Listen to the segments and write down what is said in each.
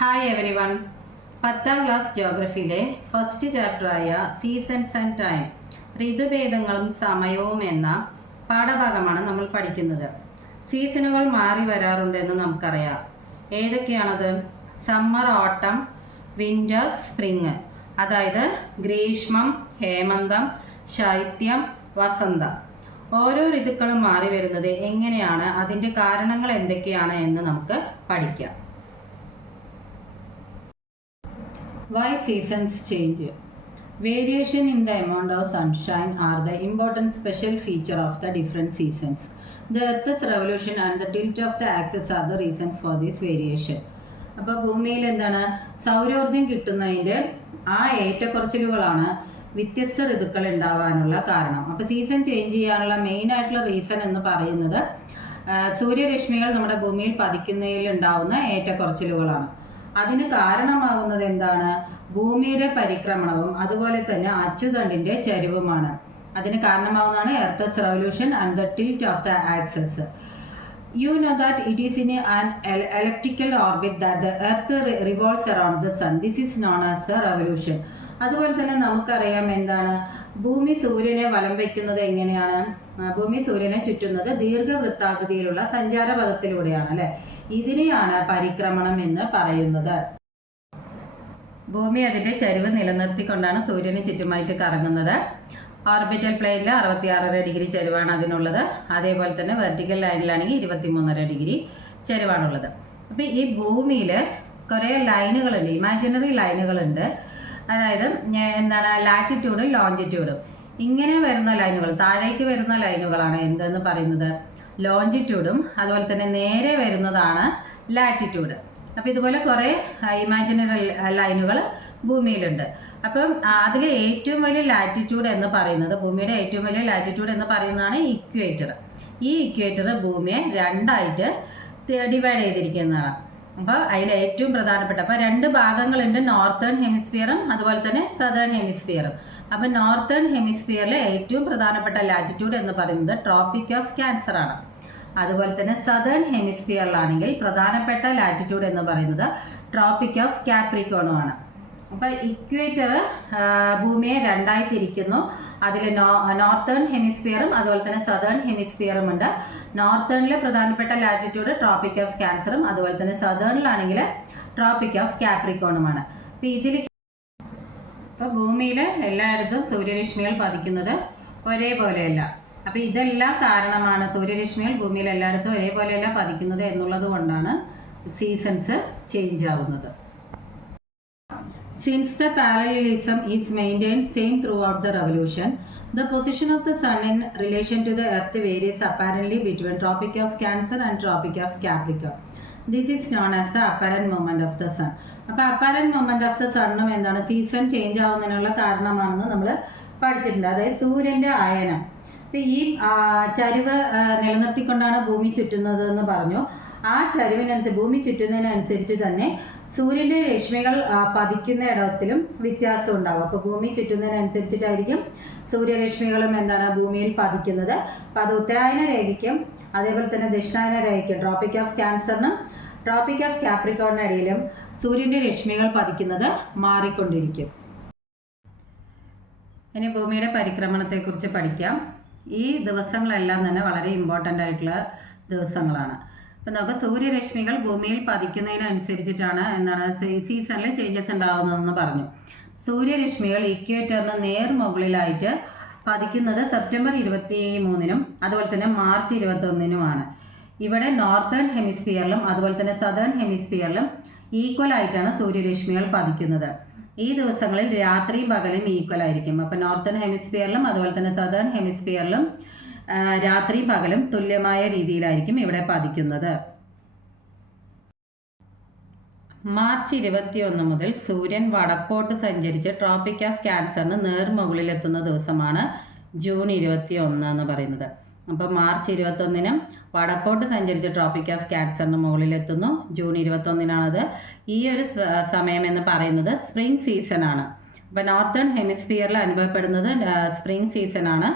Hi everyone. 10ാം class ജോഗ്രഫിയിലെ first ചാപ്റ്ററായ സീസൺസ് ആൻഡ് ടൈം, ഋതുഭേദങ്ങളും സമയവും എന്ന പാഠഭാഗമാണ് നമ്മൾ പഠിക്കുന്നത്. സീസണുകൾ മാറി വരാറുണ്ടെന്ന് നമുക്കറിയാം. ഏതൊക്കെയാണത്? Summer, autumn, winter, spring. അതായത് ഗ്രീഷ്മം, ഹേമന്തം, ശൈത്യം, വസന്തം. ഓരോ ഋതുക്കളും മാറി വരുന്നത് എങ്ങനെയാണ്, അതിൻ്റെ കാരണങ്ങൾ എന്തൊക്കെയാണ് എന്ന് നമുക്ക് പഠിക്കാം. Why seasons change? Variation in the amount of sunshine are the important special feature of the different seasons. The Earth's revolution and the tilt of the axis are the reasons for this variation. അപ്പോൾ ഭൂമിയിൽ എന്താണ്, സൗരോർജ്ജം കിട്ടുന്നതിൻ്റെ ആ ഏറ്റക്കുറച്ചിലുകളാണ് വ്യത്യസ്ത ഋതുക്കൾ ഉണ്ടാവാനുള്ള കാരണം. അപ്പോൾ season change ചെയ്യാനുള്ള main ആയിട്ടുള്ള റീസൺ എന്ന് പറയുന്നത് സൂര്യരശ്മികൾ നമ്മുടെ ഭൂമിയിൽ പതിക്കുന്നതിൽ ഉണ്ടാവുന്ന ഏറ്റക്കുറച്ചിലുകളാണ്. അതിന് കാരണമാകുന്നത് എന്താണ്? ഭൂമിയുടെ പരിക്രമണവും അതുപോലെ തന്നെ അച്ചുതണ്ടിൻ്റെ ചരിവുമാണ്. അതിന് കാരണമാകുന്നതാണ് earth's revolution and the tilt of the axis. You know that it is in an elliptical orbit that the earth revolves around the sun. This is known as a revolution. അതുപോലെ തന്നെ നമുക്കറിയാം എന്താണ്, ഭൂമി സൂര്യനെ വലം വയ്ക്കുന്നത് എങ്ങനെയാണ്? ഭൂമി സൂര്യനെ ചുറ്റുന്നത് ദീർഘവൃത്താകൃതിയിലുള്ള സഞ്ചാരപഥത്തിലൂടെയാണ് അല്ലെ. ഇതിനെയാണ് പരിക്രമണം എന്ന് പറയുന്നത്. ഭൂമി അതിന്റെ ചരിവ് നിലനിർത്തിക്കൊണ്ടാണ് സൂര്യന് ചുറ്റുമായിട്ട് കറങ്ങുന്നത്. ഓർബിറ്റൽ പ്ലെയിനിൽ 66.5 ഡിഗ്രി ചരിവാണ് അതിനുള്ളത്. അതേപോലെ തന്നെ വെർട്ടിക്കൽ ലൈനിലാണെങ്കിൽ 23.5 ഡിഗ്രി ചരിവാണുള്ളത്. അപ്പോൾ ഈ ഭൂമിയിൽ കുറേ ലൈനുകളുണ്ട്, ഇമാജിനറി ലൈനുകളുണ്ട്. അതായത് എന്താണ്, ലാറ്റിറ്റ്യൂഡും ലോഞ്ചിറ്റ്യൂഡും. ഇങ്ങനെ വരുന്ന ലൈനുകൾ, താഴേക്ക് വരുന്ന ലൈനുകളാണ് എന്തെന്ന് പറയുന്നത് ലോഞ്ചിറ്റ്യൂഡും, അതുപോലെ തന്നെ നേരെ വരുന്നതാണ് ലാറ്റിറ്റ്യൂഡ്. അപ്പോൾ ഇതുപോലെ കുറേ ഇമാജിനറി ലൈനുകൾ ഭൂമിയിലുണ്ട്. അപ്പം അതിൽ ഏറ്റവും വലിയ ലാറ്റിറ്റ്യൂഡ് എന്ന് പറയുന്നത്, ഭൂമിയുടെ ഏറ്റവും വലിയ ലാറ്റിറ്റ്യൂഡ് എന്ന് പറയുന്നതാണ് ഇക്വേറ്റർ. ഈ ഇക്വേറ്റർ ഭൂമിയെ രണ്ടായിട്ട് ഡിവൈഡ് ചെയ്തിരിക്കുന്നതാണ്. അപ്പോൾ അതിൽ ഏറ്റവും പ്രധാനപ്പെട്ട, അപ്പോൾ രണ്ട് ഭാഗങ്ങളുണ്ട്, നോർത്തേൺ ഹെമിസ്ഫിയറും അതുപോലെ തന്നെ സദേൺ ഹെമിസ്ഫിയറും. അപ്പോൾ നോർത്തേൺ ഹെമിസ്ഫിയറിലെ ഏറ്റവും പ്രധാനപ്പെട്ട ലാറ്റിറ്റ്യൂഡ് എന്ന് പറയുന്നത് ട്രോപ്പിക് ഓഫ് ക്യാൻസർ ആണ്. അതുപോലെ തന്നെ സദേൺ ഹെമിസ്ഫിയറിലാണെങ്കിൽ പ്രധാനപ്പെട്ട ലാറ്റിറ്റ്യൂഡ് എന്ന് പറയുന്നത് ട്രോപ്പിക് ഓഫ് കാപ്രിക്കോണുമാണ്. അപ്പോൾ ഇക്വേറ്റർ ഭൂമിയെ രണ്ടായി തിരിക്കുന്നു. അതിൽ നോർത്തേൺ ഹെമിസ്ഫിയറും അതുപോലെ തന്നെ സദേൺ ഹെമിസ്ഫിയറും ഉണ്ട്. നോർത്തേണിലെ പ്രധാനപ്പെട്ട ലാറ്റിറ്റ്യൂഡ് ട്രോപ്പിക് ഓഫ് ക്യാൻസറും അതുപോലെ തന്നെ സദേണിലാണെങ്കിൽ ട്രോപ്പിക് ഓഫ് കാപ്രിക്കോണുമാണ്. അപ്പോൾ ഇപ്പോൾ ഭൂമിയിൽ എല്ലായിടത്തും സൂര്യരശ്മികൾ പതിക്കുന്നത് ഒരേപോലെയല്ല. അപ്പോൾ ഇതെല്ലാം കാരണമാണ് സൂര്യരശ്മികൾ ഭൂമിയിൽ എല്ലായിടത്തും ഒരേപോലെയല്ല പതിക്കുന്നത് എന്നുള്ളത് കൊണ്ടാണ് സീസൺസ് ചേഞ്ച് ആവുന്നത്. Since the parallelism is maintained same throughout the revolution, the position of the sun in relation to the earth varies apparently between Tropic of Cancer and Tropic of Capricorn. This is known as the apparent movement of the sun. അപ്പോൾ apparent movement of the sun എന്താണ്, season change ആവുന്നതിനുള്ള കാരണമാണെന്ന് നമ്മൾ പഠിച്ചിട്ടുണ്ട്. അതായത് സൂര്യൻ്റെ അയനം. അപ്പോൾ ഈ ചരിവ് നിലനിർത്തിക്കൊണ്ടാണ് ഭൂമി ചുറ്റുന്നത് എന്ന് പറഞ്ഞു. ആ ചരിവിനനുസരിച്ച്, ഭൂമി ചുറ്റുന്നതിനനുസരിച്ച് തന്നെ സൂര്യൻ്റെ രശ്മികൾ പതിക്കുന്ന ഇടത്തിലും വ്യത്യാസം ഉണ്ടാകും. അപ്പോൾ ഭൂമി ചുറ്റുന്നതിനനുസരിച്ചിട്ടായിരിക്കും സൂര്യരശ്മികളും എന്താണ് ഭൂമിയിൽ പതിക്കുന്നത്. അപ്പോൾ അത് ഉത്തരായന രേഖയ്ക്കും അതേപോലെ തന്നെ ദക്ഷിണായന രേഖയ്ക്കും, ട്രോപ്പിക് ഓഫ് ക്യാൻസറിനും ട്രോപ്പിക് ഓഫ് കാപ്രിക്കോണിനും ഇടയിലും സൂര്യൻ്റെ രശ്മികൾ പതിക്കുന്നത് മാറിക്കൊണ്ടിരിക്കും. ഇനി ഭൂമിയുടെ പരിക്രമണത്തെക്കുറിച്ച് പഠിക്കാം. ഈ ദിവസങ്ങളെല്ലാം തന്നെ വളരെ ഇമ്പോർട്ടൻ്റ് ആയിട്ടുള്ള ദിവസങ്ങളാണ്. അപ്പം നമുക്ക് സൂര്യരശ്മികൾ ഭൂമിയിൽ പതിക്കുന്നതിനനുസരിച്ചിട്ടാണ് എന്താണ് സീസണിൽ ചേഞ്ചസ് ഉണ്ടാകുന്നതെന്ന് പറഞ്ഞു. സൂര്യരശ്മികൾ ഇക്വേറ്ററിന് നേർമുകളിലായിട്ട് പതിക്കുന്നത് സെപ്റ്റംബർ 23-നും അതുപോലെ തന്നെ മാർച്ച് 21-നുമാണ്. ഇവിടെ നോർത്തേൺ ഹെമിസ്ഫിയറിലും അതുപോലെ തന്നെ സദേൺ ഹെമിസ്ഫിയറിലും ഈക്വൽ ആയിട്ടാണ് സൂര്യരശ്മികൾ പതിക്കുന്നത്. ഈ ദിവസങ്ങളിൽ രാത്രിയും പകലും ഈക്വൽ ആയിരിക്കും. അപ്പോൾ നോർത്തേൺ ഹെമിസ്ഫിയറിലും അതുപോലെ തന്നെ സദേൺ ഹെമിസ്ഫിയറിലും രാത്രിയും പകലും തുല്യമായ രീതിയിലായിരിക്കും ഇവിടെ പതിക്കുന്നത്. മാർച്ച് 21 മുതൽ സൂര്യൻ വടക്കോട്ട് സഞ്ചരിച്ച് ട്രോപ്പിക് ഓഫ് ക്യാൻസറിന് നേർമുകളിലെത്തുന്ന ദിവസമാണ് ജൂൺ 21 എന്ന് പറയുന്നത്. അപ്പോൾ മാർച്ച് 21-നും വടക്കോട്ട് സഞ്ചരിച്ച് ട്രോപ്പിക് ഓഫ് ക്യാൻസറിന് മുകളിലെത്തുന്നു. ജൂൺ 21-നാണത്. ഈ ഒരു സമയം എന്ന് പറയുന്നത് സ്പ്രിംഗ് സീസണാണ്. അപ്പോൾ നോർത്തേൺ ഹെമിസ്ഫിയറിൽ അനുഭവപ്പെടുന്നത് സ്പ്രിംഗ് സീസണാണ്.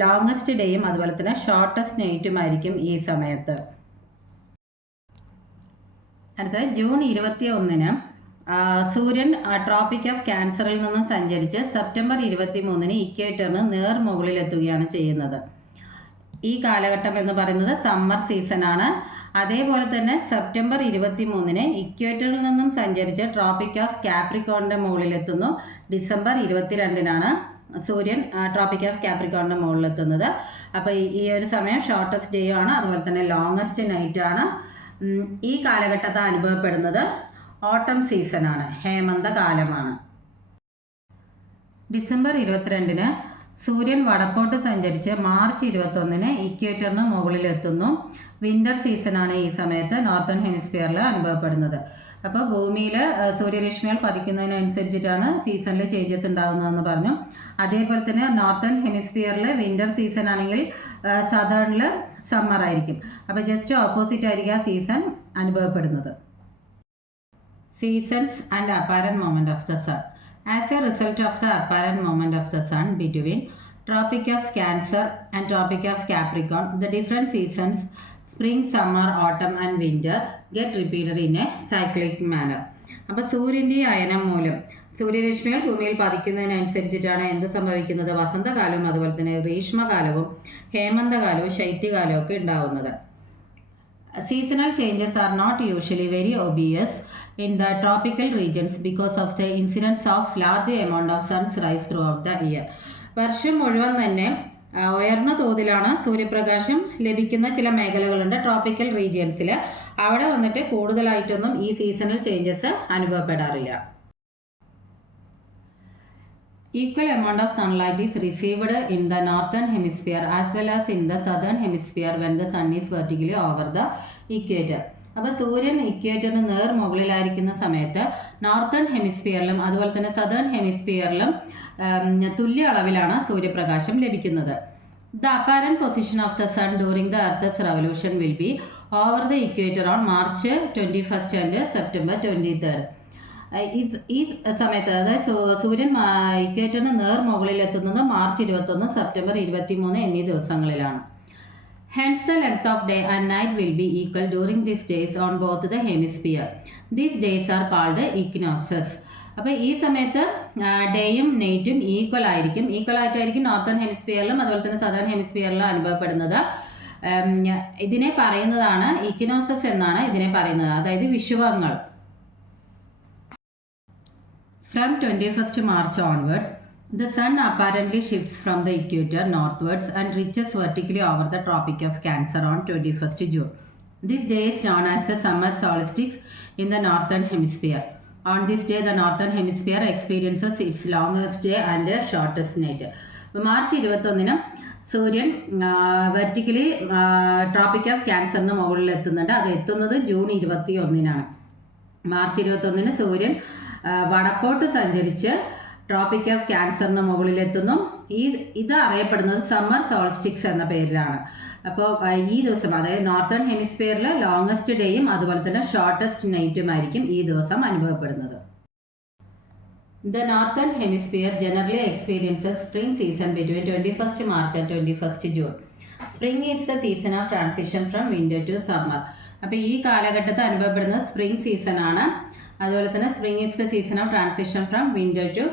ലോങ്ങസ്റ്റ് ഡേയും അതുപോലെ തന്നെ ഷോർട്ടസ്റ്റ് നൈറ്റുമായിരിക്കും ഈ സമയത്ത്. അടുത്തത് ജൂൺ 21-ന് സൂര്യൻ ട്രോപ്പിക് ഓഫ് ക്യാൻസറിൽ നിന്നും സഞ്ചരിച്ച് സെപ്റ്റംബർ 23-ന് ഇക്വേറ്ററിന് മുകളിലെത്തുകയാണ് ചെയ്യുന്നത്. ഈ കാലഘട്ടം എന്ന് പറയുന്നത് സമ്മർ സീസണാണ്. അതേപോലെ തന്നെ സെപ്റ്റംബർ 23-ന് ഇക്വേറ്ററിൽ നിന്നും സഞ്ചരിച്ച് ട്രോപ്പിക് ഓഫ് കാപ്രിക്കോണിൻ്റെ മുകളിലെത്തുന്നു. ഡിസംബർ 22-നാണ് സൂര്യൻ ട്രോപ്പിക് ഓഫ് കാപ്രിക്കോണിൻ്റെ മുകളിലെത്തുന്നത്. അപ്പോൾ ഈ ഒരു സമയം ഷോർട്ടസ്റ്റ് ഡേ ആണ്, അതുപോലെ തന്നെ ലോങ്ങസ്റ്റ് നൈറ്റ് ആണ്. ഈ കാലഘട്ടത്തിൽ അനുഭവപ്പെടുന്നത് ഓട്ടം സീസണാണ്, ഹേമന്തകാലമാണ്. ഡിസംബർ 22-ന് സൂര്യൻ വടക്കോട്ട് സഞ്ചരിച്ച് മാർച്ച് 21-ന് ഇക്വേറ്ററിന് മുകളിലെത്തുന്നു. വിൻ്റർ സീസണാണ് ഈ സമയത്ത് നോർത്തേൺ ഹെമിസ്ഫിയറിൽ അനുഭവപ്പെടുന്നത്. അപ്പോൾ ഭൂമിയിൽ സൂര്യരശ്മികൾ പതിക്കുന്നതിനനുസരിച്ചിട്ടാണ് സീസണിൽ ചേഞ്ചസ് ഉണ്ടാകുന്നതെന്ന് പറഞ്ഞു. അതേപോലെ തന്നെ നോർത്തേൺ ഹെമിസ്ഫിയറിൽ വിൻ്റർ സീസൺ ആണെങ്കിൽ സദേണിൽ സമ്മർ ആയിരിക്കും. അപ്പോൾ ജസ്റ്റ് ഓപ്പോസിറ്റ് ആയിരിക്കും ആ സീസൺ അനുഭവപ്പെടുന്നത്. Seasons and apparent movement of the sun. As a result of the apparent movement of the sun between Tropic of Cancer and Tropic of Capricorn, the different seasons, spring, summer, autumn and winter, get repeated in a cyclic manner. അപ്പോൾ സൂര്യൻ്റെ അയനം മൂലം സൂര്യരശ്മികൾ ഭൂമിയിൽ പതിക്കുന്നതിനനുസരിച്ചിട്ടാണ് എന്ത് സംഭവിക്കുന്നത്? വസന്തകാലവും അതുപോലെ തന്നെ ഗ്രീഷ്മകാലവും ഹേമന്തകാലവും ശൈത്യകാലവും ഒക്കെ ഉണ്ടാവുന്നത്. Seasonal changes are not usually very obvious in the tropical regions because of the incidence of large amount of sun's rays throughout the year. വർഷം മുഴുവൻ തന്നെ ഉയർന്ന തോതിലാണ് സൂര്യപ്രകാശം ലഭിക്കുന്ന ചില മേഖലകളുണ്ട് ട്രോപ്പിക്കൽ റീജിയൻസിൽ. അവിടെ വന്നിട്ട് കൂടുതലായിട്ടൊന്നും ഈ സീസണൽ ചേഞ്ചസ് അനുഭവപ്പെടാറില്ല. Equal amount of sunlight is received in the northern hemisphere as well as in the southern hemisphere when the sun is vertically over the equator. അപ്പോൾ സൂര്യൻ ഇക്വേറ്ററിന് മുകളിലായിരിക്കുന്ന സമയത്ത് നോർത്തേൺ ഹെമിസ്ഫിയറിലും അതുപോലെ തന്നെ സദേൺ ഹെമിസ്ഫിയറിലും തുല്യ അളവിലാണ് സൂര്യപ്രകാശം ലഭിക്കുന്നത്. The apparent position of the sun during the Earth's revolution will be over the equator on March 21st and September 23rd. ഈ സമയത്ത് അതായത് സൂര്യൻ ഇക്വേറ്ററിന് മുകളിലെത്തുന്നത് മാർച്ച് 21, സെപ്റ്റംബർ 23 എന്നീ ദിവസങ്ങളിലാണ്. Hence the length of day and night will be equal during these days on both the hemisphere. These days are called equinoxes. അപ്പോൾ ഈ സമയത്ത് ഡേയും നൈറ്റും equal ആയിട്ടായിരിക്കും നോർത്തേൺ ഹെമിസ്ഫിയറിലും അതുപോലെ തന്നെ സദേൺ ഹെമിസ്ഫിയറിലും അനുഭവപ്പെടുന്നത്. ഇതിനെ പറയുന്നതാണ് ഇക്വിനോക്സസ് എന്നാണ് ഇതിനെ പറയുന്നത്, അതായത് വിഷുവങ്ങൾ. From 21st March onwards, the sun apparently shifts from the equator northwards and reaches vertically over the Tropic of Cancer on 21st June. This day is known as the summer solstice in the northern hemisphere. On this day, the northern hemisphere experiences its longest day and shortest night. March 21-ന് സൂര്യൻ vertically tropic of ക്യാൻസറിന് മുകളിൽ എത്തുന്നുണ്ട്. അത് എത്തുന്നത് June 21-നാണ്. March 21-ന് സൂര്യൻ വടക്കോട്ട് സഞ്ചരിച്ച് ട്രോപ്പിക് ഓഫ് ക്യാൻസറിന് മുകളിലെത്തുന്നു. ഇത് അറിയപ്പെടുന്നത് സമ്മർ സോൾസ്റ്റിക്സ് എന്ന പേരിലാണ്. അപ്പോൾ ഈ ദിവസം അതായത് നോർത്തേൺ ഹെമിസ്ഫിയറിൽ ലോങ്ങസ്റ്റ് ഡേയും അതുപോലെ തന്നെ ഷോർട്ടസ്റ്റ് നൈറ്റുമായിരിക്കും ഈ ദിവസം അനുഭവപ്പെടുന്നത്. The northern hemisphere generally experiences spring season between 21st March and 21st June. Spring is the season of transition from winter to summer. അപ്പോൾ ഈ കാലഘട്ടത്തിൽ അനുഭവപ്പെടുന്നത് സ്പ്രിംഗ് സീസൺ ആണ്. അതുപോലെ തന്നെ spring is the season of transition from winter to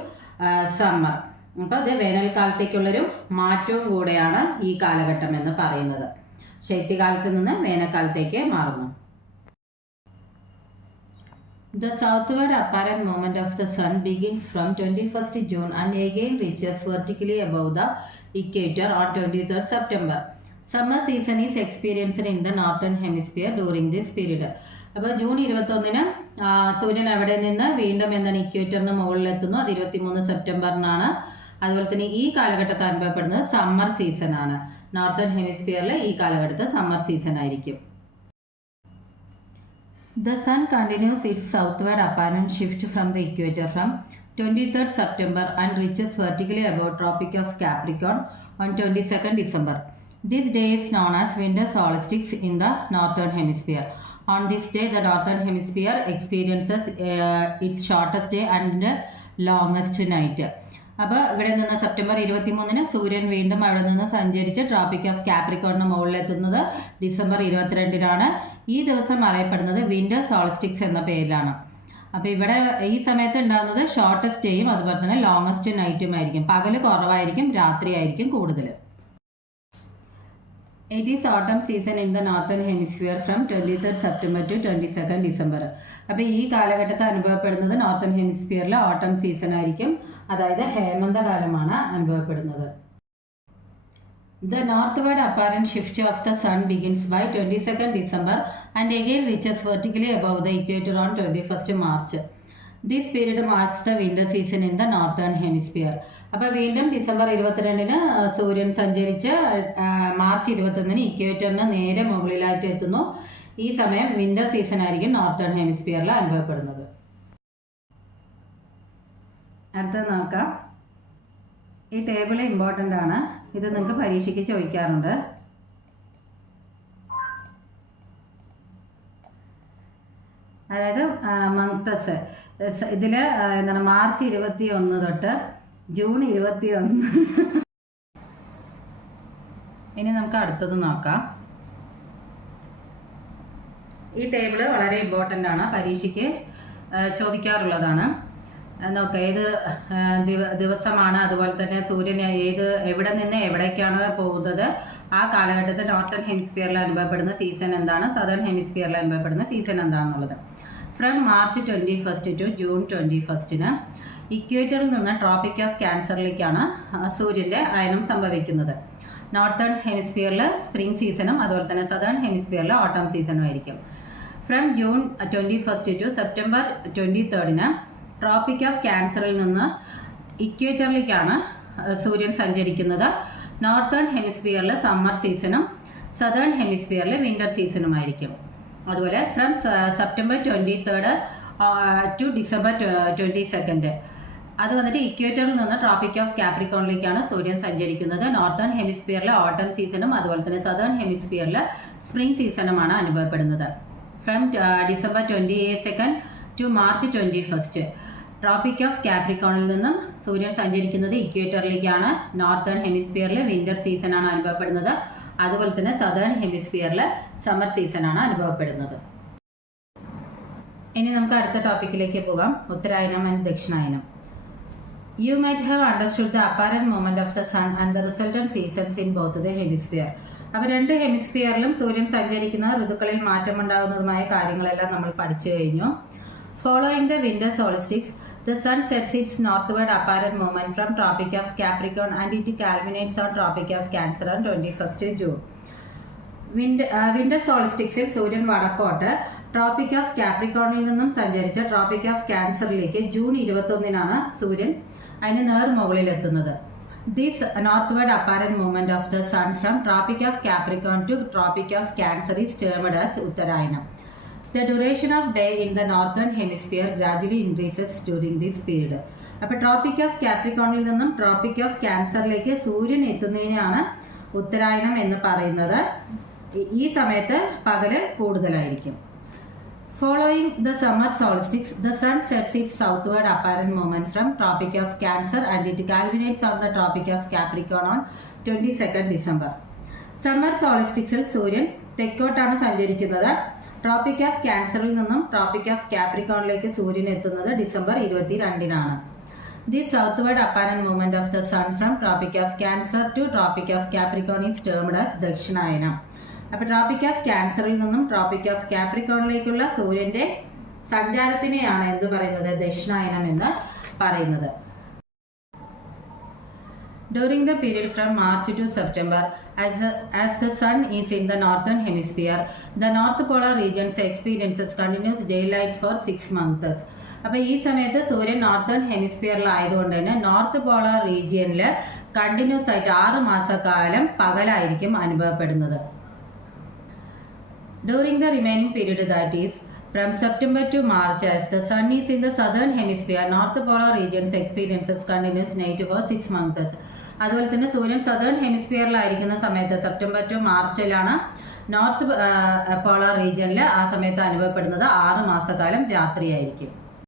summer. അപ്പോൾ അത് വേനൽക്കാലത്തേക്കുള്ളൊരു മാറ്റവും കൂടെയാണ് ഈ കാലഘട്ടം എന്ന് പറയുന്നത്. ശൈത്യകാലത്ത് നിന്ന് വേനൽക്കാലത്തേക്ക് മാറുന്നു. The southward apparent movement of the sun begins from 21st June and again reaches vertically above the equator on 23rd September. Summer season is experienced in the northern hemisphere during this period. അപ്പോൾ June 21-ന് സൂര്യൻ അവിടെ നിന്ന് വീണ്ടും എന്താണ് ഇക്വേറ്ററിന് മുകളിലെത്തുന്നു. അത് 23 സെപ്റ്റംബറിനാണ്. അതുപോലെ തന്നെ ഈ കാലഘട്ടത്തിൽ അനുഭവപ്പെടുന്നത് സമ്മർ സീസൺ ആണ്. നോർത്തേൺ ഹെമിസ്ഫിയറിൽ ഈ കാലഘട്ടത്തിൽ സമ്മർ സീസൺ ആയിരിക്കും. The sun continues its southward apparent shift from the equator from 23rd September and reaches vertically above Tropic of Capricorn on 22nd December. This day is known as winter solstice in the northern hemisphere. On this day, the northern hemisphere experiences its shortest day and longest night. അപ്പോൾ ഇവിടെ നിന്ന് September 23-ന് സൂര്യൻ വീണ്ടും അവിടെ നിന്ന് സഞ്ചരിച്ച് tropic of കാപ്രിക്കോണിന് മുകളിലെത്തുന്നത് December 22-നാണ്. ഈ ദിവസം അറിയപ്പെടുന്നത് വിൻ്റർ സോൾസ്റ്റിക്സ് എന്ന പേരിലാണ്. അപ്പോൾ ഇവിടെ ഈ സമയത്ത് ഉണ്ടാകുന്നത് ഷോർട്ടസ്റ്റ് ഡേയും അതുപോലെ തന്നെ ലോങ്ങസ്റ്റ് നൈറ്റും ആയിരിക്കും. പകൽ കുറവായിരിക്കും, രാത്രി ആയിരിക്കും കൂടുതൽ. It is autumn season in the northern hemisphere from 23rd September to 22nd December. അപ്പോൾ ഈ കാലഘട്ടത്തിൽ അനുഭവപ്പെടുന്നത് നോർത്തേൺ ഹെമിസ്ഫിയറിലെ ഓട്ടം സീസൺ ആയിരിക്കും, അതായത് ഹേമന്തകാലമാണ് അനുഭവപ്പെടുന്നത്. The northward apparent shift of the sun begins by 22nd December and again reaches vertically above the equator on 21st March. This period marks the winter season in the northern hemisphere. അപ്പോൾ വീണ്ടും December 22-ന് സൂര്യൻ സഞ്ചരിച്ച് March 21-ന് ഇക്വേറ്ററിന് നേരെ മുകളിലായിട്ട് എത്തുന്നു. ഈ സമയം winter season ആയിരിക്കും നോർത്തേൺ ഹെമിസ്ഫിയറിൽ അനുഭവപ്പെടുന്നത്. അടുത്തത് നോക്കാം. ഈ ടേബിൾ ഇമ്പോർട്ടൻ്റ് ആണ്, ഇത് നിങ്ങൾക്ക് പരീക്ഷയ്ക്ക് ചോദിക്കാറുണ്ട്. അതായത് മന്ത്സ് ഇതിൽ എന്താണ് മാർച്ച് 21 തൊട്ട് ജൂൺ 21. ഇനി നമുക്ക് അടുത്തത് നോക്കാം. ഈ ടേബിൾ വളരെ ഇമ്പോർട്ടൻ്റ് ആണ്, പരീക്ഷയ്ക്ക് ചോദിക്കാറുള്ളതാണ്. നോക്കാം ഏത് ദിവസമാണ്, അതുപോലെ തന്നെ സൂര്യൻ എവിടെ നിന്ന് എവിടേക്കാണ് പോകുന്നത്, ആ കാലഘട്ടത്തിൽ നോർത്തേൺ ഹെമിസ്ഫിയറിൽ അനുഭവപ്പെടുന്ന സീസൺ എന്താണ്, സദേൺ ഹെമിസ്ഫിയറിൽ അനുഭവപ്പെടുന്ന സീസൺ എന്താണെന്നുള്ളത്. ഫ്രം മാർച്ച് 21 ടു ജൂൺ 21 ഇക്വേറ്ററിൽ നിന്ന് ട്രോപ്പിക് ഓഫ് ക്യാൻസറിലേക്കാണ് സൂര്യൻ്റെ അയനം സംഭവിക്കുന്നത്. നോർത്തേൺ ഹെമിസ്ഫിയറിൽ സ്പ്രിംഗ് സീസണും അതുപോലെ തന്നെ സദേൺ ഹെമിസ്ഫിയറിൽ ഓട്ടം സീസണും ആയിരിക്കും. From June 21 to September 23 Tropic of ക്യാൻസറിൽ നിന്ന് ഇക്വേറ്ററിലേക്കാണ് സൂര്യൻ സഞ്ചരിക്കുന്നത്. നോർത്തേൺ ഹെമിസ്ഫിയറിൽ സമ്മർ സീസണും സദേൺ ഹെമിസ്ഫിയറിൽ വിൻ്റർ സീസണുമായിരിക്കും. അതുപോലെ ഫ്രം സെപ്റ്റംബർ 23 ടു ഡിസംബർ 22 അത് വന്നിട്ട് ഇക്വേറ്ററിൽ നിന്ന് ട്രോപ്പിക് ഓഫ് കാപ്രിക്കോണിലേക്കാണ് സൂര്യൻ സഞ്ചരിക്കുന്നത്. നോർത്തേൺ ഹെമിസ്ഫിയറിലെ ഓട്ടം സീസണും അതുപോലെ തന്നെ സദേൺ ഹെമിസ്ഫിയറിൽ സ്പ്രിംഗ് സീസണുമാണ് അനുഭവപ്പെടുന്നത്. From December 22 to March 21 Tropic of കാപ്രിക്കോണിൽ നിന്നും സൂര്യൻ സഞ്ചരിക്കുന്നത് ഇക്വേറ്ററിലേക്കാണ്. നോർത്തേൺ ഹെമിസ്ഫിയറിൽ വിൻ്റർ സീസണാണ് അനുഭവപ്പെടുന്നത്. അതുപോലെ തന്നെ സദേൺ ഹെമിസ്ഫിയറിൽ സമ്മർ സീസണാണ് അനുഭവപ്പെടുന്നത്. ഇനി നമുക്ക് അടുത്ത ടോപ്പിക്കിലേക്ക് പോകാം, ഉത്തരായനം and ദക്ഷിണായനം. You might have understood the apparent movement of the sun and the resultant seasons in both the hemisphere. അപ്പോൾ രണ്ട് ഹെമിസ്ഫിയറിലും സൂര്യൻ സഞ്ചരിക്കുന്ന ഋതുക്കളിൽ മാറ്റമുണ്ടാകുന്നതുമായ കാര്യങ്ങളെല്ലാം നമ്മൾ പഠിച്ചു കഴിഞ്ഞു. Following the winter solstice, the sun sets its northward apparent movement from Tropic of Capricorn and it culminates on Tropic of Cancer on 21st June. Winter സോൾസ്റ്റിക്സിൽ സൂര്യൻ വടക്കോട്ട് ട്രോപ്പിക് ഓഫ് കാപ്രിക്കോണിൽ നിന്നും സഞ്ചരിച്ച ട്രോപ്പിക് ഓഫ് ക്യാൻസറിലേക്ക് ജൂൺ 21-നാണ് സൂര്യൻ അതിന് നേർ മുകളിലെത്തുന്നത്. This northward apparent movement of the sun from Tropic of Capricorn to Tropic of Cancer is termed as ഉത്തരായനം. The duration of day in the northern hemisphere gradually increases during this period. അപ്പോൾ Tropic of കാപ്രിക്കോണിൽ നിന്നും tropic of ക്യാൻസറിലേക്ക് സൂര്യൻ എത്തുന്നതിനാണ് ഉത്തരായനം എന്ന് പറയുന്നത്. ഈ സമയത്ത് പകല് കൂടുതലായിരിക്കും. Following the summer solstice, the sun sets its southward apparent movement from Tropic of Cancer and it culminates on the Tropic of Capricorn on 22nd December. Summer സോൾസ്റ്റിക്സിൽ സൂര്യൻ തെക്കോട്ടാണ് സഞ്ചരിക്കുന്നത്. ട്രോപ്പിക് ഓഫ് ക്യാൻസറിൽ നിന്നും ട്രോപ്പിക് ഓഫ് കാപ്രിക്കോണിലേക്ക് സൂര്യൻ എത്തുന്നത് December 22-നാണ്. The southward apparent movement of the sun from Tropic of Cancer to Tropic of Capricorn is termed as ദക്ഷിണായനം. അപ്പോൾ ട്രോപ്പിക് ഓഫ് ക്യാൻസറിൽ നിന്നും ട്രോപ്പിക് ഓഫ് കാപ്രിക്കോണിലേക്കുള്ള സൂര്യന്റെ സഞ്ചാരത്തിനെയാണ് എന്ത് പറയുന്നത്, ദക്ഷിണായനം എന്ന് പറയുന്നത്. During the period from March to September, as the sun is in the northern hemisphere, the north polar regions experiences continuous daylight for 6 months. അപ്പോൾ ഈ സമയത്ത് സൂര്യൻ നോർത്തേൺ ഹെമിസ്ഫിയറിലായതുകൊണ്ട് തന്നെ നോർത്ത് പോളാർ റീജിയനിൽ കണ്ടിന്യൂസ് ആയിട്ട് 6 മാസക്കാലം പകലായിരിക്കും അനുഭവപ്പെടുന്നത്. During the remaining period, that is from September to March, as the sun is in the southern hemisphere, north polar regions experiences continuous night for 6 months. അതുപോലെ തന്നെ സൂര്യൻ സദേൺ ഹെമിസ്ഫിയറിലായിരിക്കുന്ന സമയത്ത് September to മാർച്ചിലാണ് north polar റീജിയനിൽ ആ സമയത്ത് അനുഭവപ്പെടുന്നത് 6 മാസക്കാലം രാത്രിയായിരിക്കും.